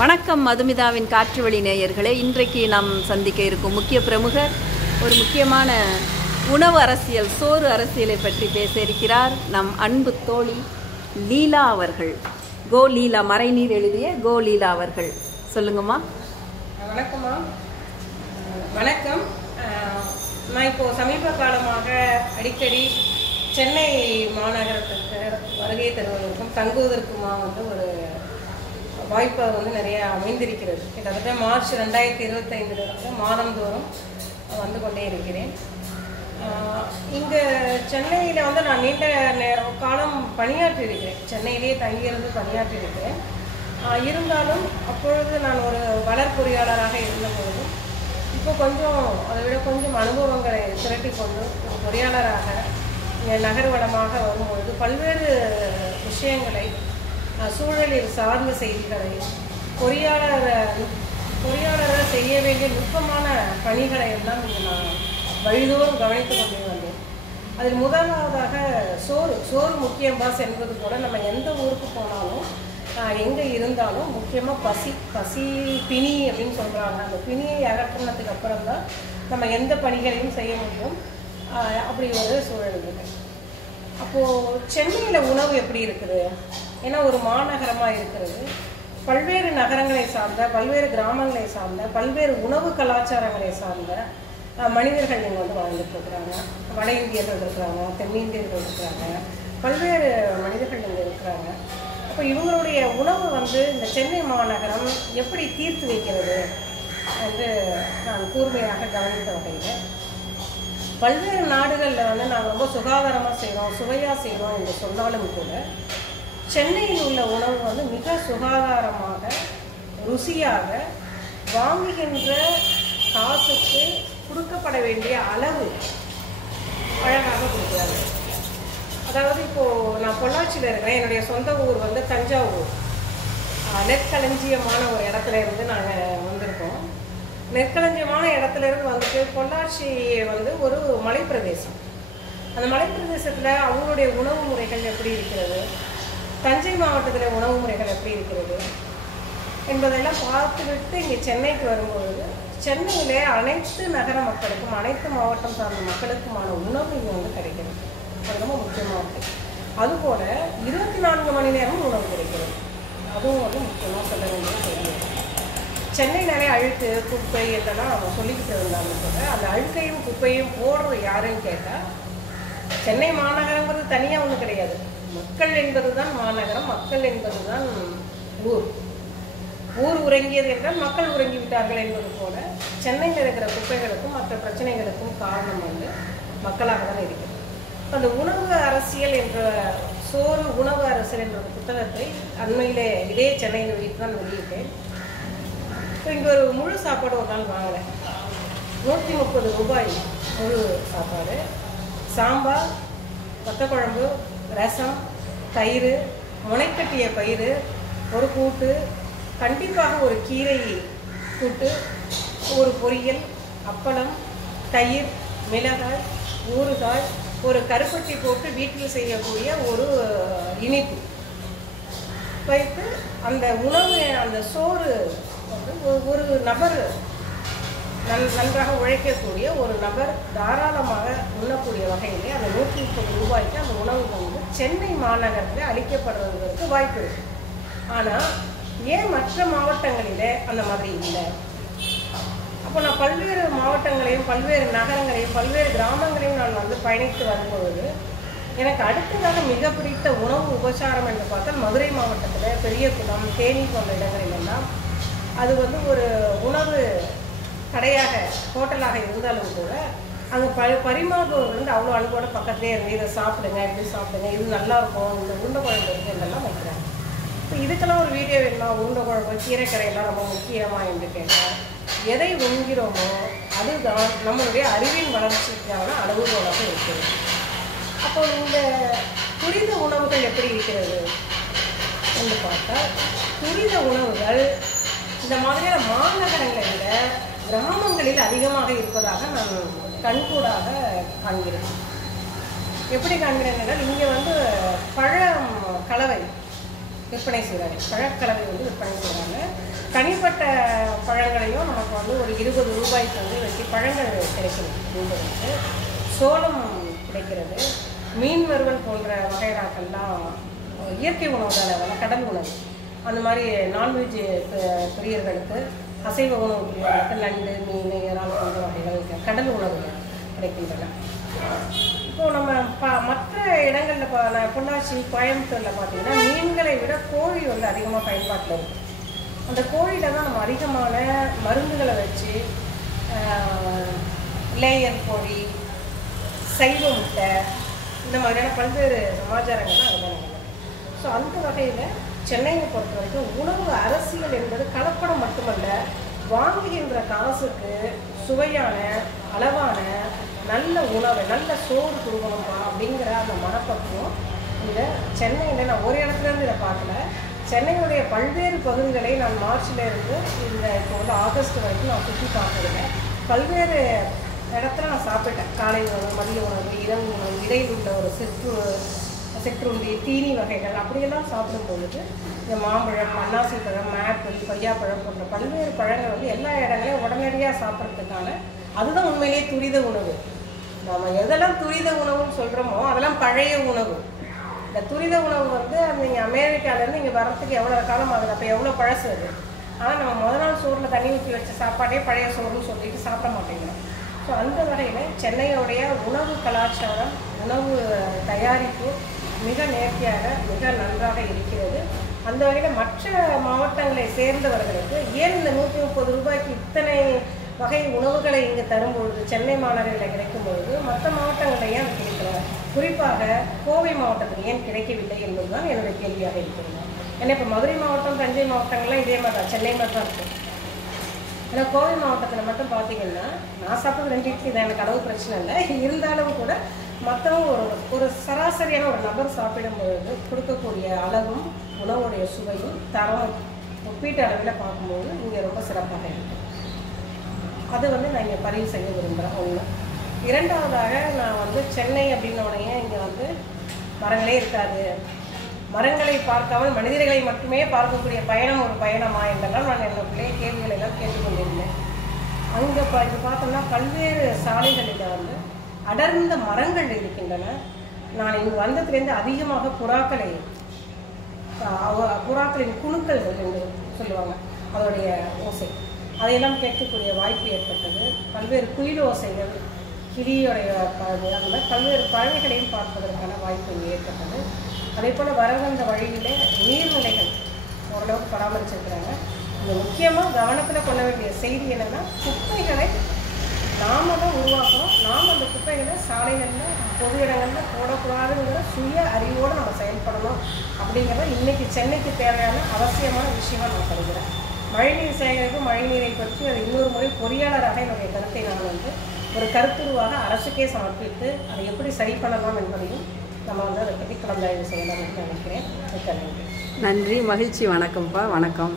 வணக்கம் மதுமிதாவின் காற்று வழி நேயர்களே. இன்றைக்கு நாம் சந்திக்க இருக்கும் முக்கிய பிரமுகர் ஒரு முக்கியமான உணவு அரசியல், சோறு அரசியலை பற்றி பேச இருக்கிறார் நம் அன்பு தோழி லீலா அவர்கள். கோ லீலா, மறைநீர் எழுதிய கோ லீலா அவர்கள். சொல்லுங்கம்மா. வணக்கம்மா. வணக்கம். நான் இப்போது சமீப காலமாக அடிக்கடி சென்னை மாநகரத்துக்கு வருகை தருவதற்கும் தங்குவதற்குமா ஒரு வாய்ப்பை நிறைய அமைந்திருக்கிறது. கிட்டத்தட்ட மார்ச் 2025 மாதந்தோறும் வந்து கொண்டே இருக்கிறேன். இங்கே சென்னையில் நான் நீண்ட காலம் பணியாற்றி இருக்கிறேன். சென்னையிலேயே தங்கியிருந்து பணியாற்றி இருக்கிறேன். இருந்தாலும் அப்பொழுது நான் ஒரு வளர் பொறியாளராக இருந்தபொழுதும் இப்போ கொஞ்சம் அதை விட கொஞ்சம் அனுபவங்களை திரட்டி கொண்டு ஒரு பொறியாளராக நகர்வளமாக வரும்பொழுது பல்வேறு விஷயங்களை, சூழலில் சார்ந்த செய்திகளை, பொறியாளரை செய்ய வேண்டிய நுட்பமான பணிகளை எல்லாம் இங்கே நான் வழிதோறும் கவனித்து கொண்டே வந்தேன். அதில் முதலாவதாக சோறு முக்கியம் பாஸ் என்பது போல நம்ம எந்த ஊருக்கு போனாலும் எங்கே இருந்தாலும் முக்கியமாக பசி பிணி அப்படின்னு சொல்கிறாங்க. அந்த பிணியை அகற்றினதுக்கு அப்புறம் தான் நம்ம எந்த பணிகளையும் செய்ய முடியும். அப்படி ஒரு சூழல் இருக்குது. அப்போது சென்னையில் உணவு எப்படி இருக்குது? ஏன்னா ஒரு மாநகரமாக இருக்கிறது. பல்வேறு நகரங்களை சார்ந்த, பல்வேறு கிராமங்களை சார்ந்த, பல்வேறு உணவு கலாச்சாரங்களை சார்ந்த மனிதர்கள் இங்கே வாழ்ந்துட்டு இருக்கிறாங்க. வட இந்தியர்கள் இருக்கிறாங்க, தென்னிந்தியர்கள் இருக்கிறாங்க, பல்வேறு மனிதர்கள் இங்கே இருக்கிறாங்க. அப்போ இவங்களுடைய உணவு இந்த சென்னை மாநகரம் எப்படி தீர்த்து வைக்கிறது என்று நான் கூர்மையாக கவனித்த வகையில் பல்வேறு நாடுகளில் நாங்கள் ரொம்ப சுகாதாரமாக செய்கிறோம், சுவையாக செய்கிறோம் என்று சொன்னாலும் கூட சென்னையில் உள்ள உணவு மிக சுகாதாரமாக, ருசியாக, வாங்குகின்ற காசுக்கு கொடுக்கப்பட வேண்டிய அளவு அழகாக கொடுக்குறாங்க. அதாவது இப்போது நான் பொள்ளாச்சியில் இருக்கிறேன். என்னுடைய சொந்த ஊர் தஞ்சாவூர். நெற்களஞ்சியமான ஒரு இடத்துல இருந்து நாங்கள் வந்திருக்கோம். நெற்களஞ்சியமான இடத்துல இருந்து பொள்ளாச்சி ஒரு மலைப்பிரதேசம். அந்த மலைப்பிரதேசத்தில் அவங்களுடைய உணவு முறைகள் எப்படி இருக்கிறது, தஞ்சை மாவட்டத்தில் உணவு முறைகள் எப்படி இருக்கிறது என்பதெல்லாம் பார்த்துவிட்டு இங்கே சென்னைக்கு வரும்பொழுது சென்னையிலே அனைத்து நகர மக்களுக்கும், அனைத்து மாவட்டம் சார்ந்த மக்களுக்குமான உணவு இங்கே கிடைக்கிறது. அது ரொம்ப முக்கியமாக. அதுபோல் 24 மணி நேரமும் உணவு கிடைக்கிறது. அதுவும் முக்கியமாக சொல்ல வேண்டிய செய்தி. சென்னை நிறைய அழுக்கு, குப்பை இதெல்லாம் நம்ம சொல்லிக்கிட்டு இருந்தாலும் கூட அந்த அழுக்கையும் குப்பையும் போடுறது யாருன்னு கேட்டால் சென்னை மாநகரங்கிறது தனியாக ஒன்றும் கிடையாது. மக்கள் என்பது தான் மாநகரம், மக்கள் என்பது தான் ஊர். ஊர் உறங்கியது என்றால் மக்கள் உறங்கி விட்டார்கள் என்பது போல சென்னையில் இருக்கிற குப்பைகளுக்கும் மற்ற பிரச்சனைகளுக்கும் காரணம் மக்களாக தான் இருக்கிறது. அந்த உணவு அரசியல் என்ற உணவு அரசியல் என்ற ஒரு புத்தகத்தை அண்மையிலே இதே சென்னையில் வெளியிட்டேன். இப்போ இங்கே ஒரு முழு சாப்பாடு ஒரு நாள் வாங்கினேன். 130 ரூபாய் முழு சாப்பாடு. சாம்பார், வத்தக்குழம்பு, ரசம், தயிர், முனைக்கட்டிய பயிர், ஒரு கூட்டு, கண்டிப்பாக ஒரு கீரை கூட்டு, ஒரு பொரியல், அப்பளம், தயிர், மிளகாய், ஊறுகாய், ஒரு கருப்பட்டி போட்டு வீட்டில் செய்யக்கூடிய ஒரு இனிப்பு வைத்து அந்த உணவு, அந்த சோறு ஒரு நபர் நன்றாக உழைக்கக்கூடிய ஒரு நபர் தாராளமாக உண்ணக்கூடிய வகையிலே அந்த 130 ரூபாய்க்கு அந்த உணவு சென்னை மாநகரத்தில் அளிக்கப்படுவதற்கு வாய்ப்பு இருக்குது. ஆனால் ஏன் மற்ற மாவட்டங்களிலே அந்த மாதிரி இல்லை? அப்போ நான் பல்வேறு மாவட்டங்களையும், பல்வேறு நகரங்களையும், பல்வேறு கிராமங்களையும் நான் பயணித்து வரும்பொழுது எனக்கு அடுத்ததாக மிக பிடித்த உணவு உபசாரம் என்று பார்த்தால் மதுரை மாவட்டத்தில் பெரியகுளம், தேனி போன்ற இடங்களிலெல்லாம் அது ஒரு உணவு கடையாக, ஹோட்டலாக இருந்தாலும் கூட அங்கே பரிமாறுபவர்கள் அவ்வளோ அன்போட பக்கத்துலேயே இருந்து இதை சாப்பிடுங்க, இப்படி சாப்பிடுங்க, இது நல்லாயிருக்கும், இந்த உருண்டை குழம்பு இருக்குது இதெல்லாம் வைக்கிறாங்க. இப்போ இதுக்கெல்லாம் ஒரு வீடியோ வேணுமா? உருண்டை குழம்பு, கீரைக்கரையெல்லாம் ரொம்ப முக்கியமாக என்று கேட்டால் எதை உண்கிறோமோ அதுதான் நம்மளுடைய அறிவின் வளர்ச்சிக்கான அளவுகோலாக இருக்கிறது. அப்போ இந்த துரித உணவுகள் எப்படி இருக்கிறது என்று பார்த்தால் துரித உணவுகள் இந்த மாதிரியான மாநகரங்களை விட கிராமங்களில் அதிகமாக இருப்பதாக நான் கண்கூடாக காண்கிறேன். எப்படி காண்கிறேன் என்றால் இங்கே பழம் கலவை விற்பனை செய்கிறாங்க. பழக்கலவை விற்பனை செய்கிறாங்க. தனிப்பட்ட பழங்களையும் நமக்கு வந்து ஒரு 20 ரூபாய்க்கு வந்து வச்சு பழங்கள் கிடைக்கும் அப்படிங்கிறது. சோளம் கிடைக்கிறது, மீன் வறுவல் போன்ற வகைராக்கள்லாம் இயற்கை உணவு தானே, கடல் உணவு. அந்த மாதிரி நான்வெஜ் பிரியர்களுக்கு, அசைவ உணவு பிரியர்களுக்கு நண்டு, மீன், இறால் போன்ற வகைகள் கடல் உணவுகள் கிடைக்கின்றன. இப்போது நம்ம மற்ற இடங்களில் பொள்ளாச்சி, கோயம்புத்தூரில் பார்த்தீங்கன்னா மீன்களை விட கோழி வந்து அதிகமாக பயன்பாட்டில் இருக்குது. அந்த கோழியில் தான் நம்ம அதிகமான மருந்துகளை வச்சு லேயர் கோழி, சைவ முட்டை, இந்த மாதிரியான பல்வேறு சமாச்சாரங்கள்லாம் அதுதான் நடக்குது. ஸோ அந்த வகையில் சென்னையை பொறுத்த வரைக்கும் உணவு அரசியல் என்பது கலப்படம் மட்டுமல்ல, வாங்குகின்ற காசுக்கு சுவையான, அளவான, நல்ல உணவை, நல்ல சோறு கொடுக்கணும்பா அப்படிங்கிற அந்த மனப்பக்குவம் இந்த சென்னையில் நான் ஒரு இடத்துலேருந்து இதை பார்க்கல. சென்னையுடைய பல்வேறு பகுதிகளை நான் மார்ச்லேருந்து இந்த இப்போ வந்து ஆகஸ்ட் வரைக்கும் நான் சுற்றி பார்த்துருக்கேன். பல்வேறு இடத்துல நான் சாப்பிட்டேன். காலை உணவு, மதிய உணவு, இரவு உணவு, இடையில் உள்ள ஒரு சிற்றுண்டி, தீனி வகைகள் அப்படியெல்லாம் சாப்பிடும் பொழுது இந்த மாம்பழம், அன்னாசி பழம், ஆப்பிள், கொய்யாப்பழம் போன்ற பல்வேறு பழங்கள் வந்து எல்லா இடங்களையும் உடனடியாக சாப்பிட்றதுக்கான அதுதான் உண்மையிலேயே துரித உணவு. நம்ம எதெல்லாம் துரித உணவுன்னு சொல்கிறோமோ அதெல்லாம் பழைய உணவு. இந்த துரித உணவு வந்து நீங்கள் அமெரிக்காவிலேருந்து இங்கே வரத்துக்கு எவ்வளோ காலம் ஆகுது, அப்போ எவ்வளோ பழசு அது. ஆனால் நம்ம முதல் நாள் சோறில் தண்ணி ஊற்றி வச்ச சாப்பாடே பழைய சோறுன்னு சொல்லிட்டு சாப்பிட மாட்டேங்கிறோம். ஸோ அந்த வகையில் சென்னையோடைய உணவு கலாச்சாரம், உணவு தயாரிப்பு மிக நேர்த்தியாக, மிக நன்றாக இருக்கிறது. அந்த வகையில் மற்ற மாவட்டங்களை சேர்ந்தவர்களுக்கு ஏன் இந்த 130 ரூபாய்க்கு இத்தனை வகை உணவுகளை இங்கே தரும்பொழுது, சென்னை மாநகரில் கிடைக்கும் பொழுது மற்ற மாவட்டங்களில் ஏன் கிடைக்கல, குறிப்பாக கோவை மாவட்டத்தில் ஏன் கிடைக்கவில்லை என்பதுதான் என்னுடைய கேள்வியாக இருக்கிறது. ஏன்னா இப்போ மதுரை மாவட்டம், தஞ்சை மாவட்டங்கள்லாம் இதே மாதிரி தான், சென்னை மாதிரி தான் இருக்குது. ஏன்னா கோவை மாவட்டத்தில் மட்டும் பார்த்தீங்கன்னா நான் சாப்பிட்றது 2 இட்லி தான், எனக்கு அளவு பிரச்சனை இல்லை. இருந்தாலும் கூட மற்றவங்க ஒரு சராசரியான ஒரு நபர் சாப்பிடும்பொழுது கொடுக்கக்கூடிய அளவும், உணவுடைய சுவையும், தரமும் ஒப்பீட்டு அளவில் பார்க்கும்போது இங்கே ரொம்ப சிறப்பாக இருக்குது. அது வந்து நான் இங்கே பதிவு செய்ய விரும்புகிறேன். ஒன்று. இரண்டாவதாக நான் வந்து சென்னை அப்படின்னோடனே இங்கே வந்து மரங்களே இருக்காது, மரங்களை பார்க்காமல் மனிதர்களை மட்டுமே பார்க்கக்கூடிய பயணம் ஒரு பயணமா என்றெல்லாம் நான் என்னுடைய கேள்விகளை எல்லாம் கேட்டுக்கொண்டிருந்தேன். அங்கே இது பார்த்தோம்னா பல்வேறு சாலைகளில் வந்து அடர்ந்த மரங்கள் இருக்கின்றன. நான் இங்கு வந்ததுலேருந்து அதிகமாக புறாக்களின் குணுக்கள் என்று சொல்லுவாங்க, அதோடைய ஓசை, அதையெல்லாம் கேட்கக்கூடிய வாய்ப்பு ஏற்பட்டது. பல்வேறு குயில் ஓசைகள், கிளியோடைய பறவை, அந்த மாதிரி பல்வேறு பறவைகளையும் பார்ப்பதற்கான வாய்ப்பு ஏற்பட்டது. அதே போல் வர வந்த வழியிலே நீர்நிலைகள் ஓரளவுக்கு பராமரிச்சிருக்கிறாங்க. இது முக்கியமாக கவனத்தில் கொள்ள வேண்டிய செய்தி என்னென்னா, குப்பைகளை நாம் தான் உருவாக்கணும். நாம் அந்த குப்பைகளை சாலைகளில், பொது இடங்களில் போடக்கூடாதுங்கிற சுய அறிவோடு நம்ம செயல்படணும். அப்படிங்கிறத இன்றைக்கி சென்னைக்கு தேவையான அவசியமான விஷயமாக நான் கருதுகிறேன். மழைநீர் சேகரிப்பு, மழைநீரை பற்றி அது இன்னொரு முறை பொறியாளராக என்னுடைய கருத்தை நான் வந்து ஒரு கருத்துருவாக அரசுக்கே சமர்ப்பித்து அதை எப்படி சரி பண்ணலாம் என்பதையும் நம்ம வந்து அதை பற்றி கலந்தாய்வு செய்யலாம் என்று நினைக்கிறேன். மிக்க நன்றி. நன்றி, மகிழ்ச்சி. வணக்கம்ப்பா. வணக்கம்.